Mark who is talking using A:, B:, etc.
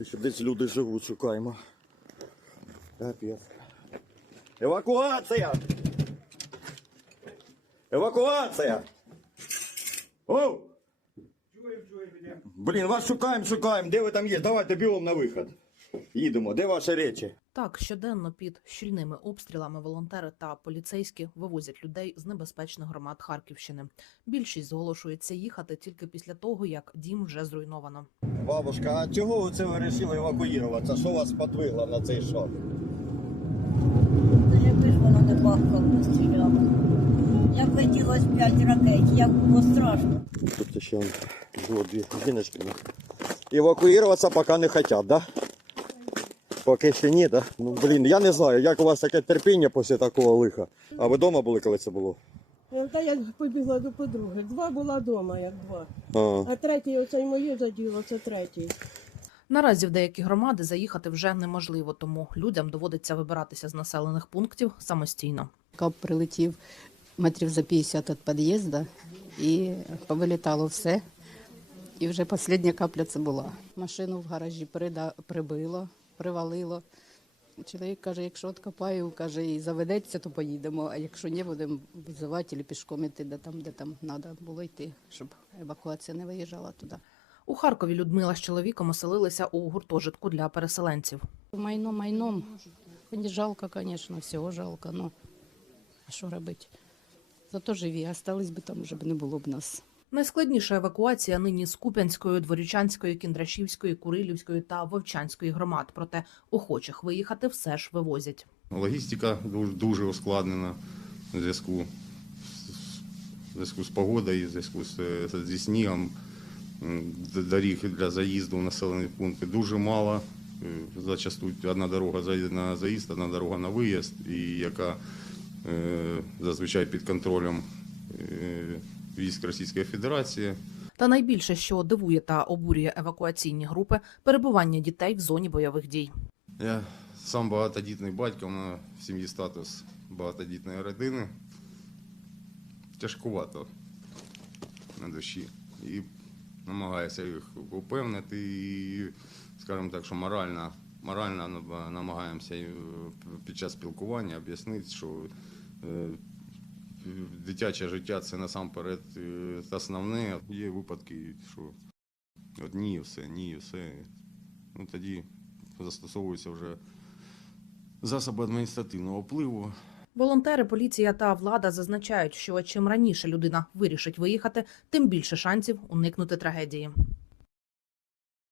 A: Ти що десь люди живуть, шукаємо. Капець. Евакуація! Евакуація! О! Блін, вас шукаємо, шукаємо. Де ви там є? Давайте бігом на вихід. Їдемо. Де ваші речі?
B: Так, щоденно під щільними обстрілами волонтери та поліцейські вивозять людей з небезпечних громад Харківщини. Більшість зголошується їхати тільки після того, як дім вже зруйновано.
A: Бабушка, а чого ви це ви вирішили евакуюватися? Що вас подвигло на цей?
C: Та якби ж воно не бахкало, стріляло. Як летілось п'ять ракет, як було страшно.
A: Тут ще було дві жіночки. Евакуюватися поки не хочуть, да? Поки ще ні, да? Ну, блін, я не знаю, як у вас таке терпіння після такого лиха. А ви вдома були, коли це було?
D: Ну, Та я побігла до подруги. Два була вдома, як два.
A: А,
D: А третій, оцей моє заділо, це третій.
B: Наразі в деякі громади заїхати вже неможливо, тому людям доводиться вибиратися з населених пунктів самостійно.
E: Кап прилетів метрів за 50 від під'їзду і повилітало все. І вже остання капля це була. Машину в гаражі прида- прибило, привалило. Чоловік каже, якщо откопаю, каже, і заведеться, то поїдемо, а якщо ні, будемо визивати або пішком йти, де там, де там треба було йти, щоб евакуація не виїжджала туди.
B: У Харкові Людмила з чоловіком оселилися у гуртожитку для переселенців.
E: Майно майном. Мені жалко, звісно, всього жалко, ну а що робити? Зато живі, остались би там, вже не було б нас.
B: Найскладніша евакуація нині з Куп'янської, Дворічанської, Кіндрашівської, Курилівської та Вовчанської громад. Проте охочих виїхати все ж вивозять.
F: Логістика дуже, ускладнена в зв'язку в зв'язку з погодою, в зв'язку з, зі снігом. Доріг для заїзду в населені пункти дуже мало. Е, Зачасту одна дорога на заїзд, одна дорога на виїзд, і яка е, зазвичай під контролем військ Російської Федерації.
B: Та найбільше, що дивує та обурює евакуаційні групи, перебування дітей в зоні бойових дій.
F: Я сам багатодітний батько, у мене в сім'ї статус багатодітної родини. Тяжкувато на душі. І намагаюся їх упевнити. І, скажімо так, що морально, морально намагаємося е, під час спілкування об'яснити, що е, дитяче життя це насамперед е, основне. Є випадки, що от ні, все, ні, все. Ну, тоді застосовуються вже засоби адміністративного впливу.
B: Волонтери, поліція та влада зазначають, що чим раніше людина вирішить виїхати, тим більше шансів уникнути трагедії.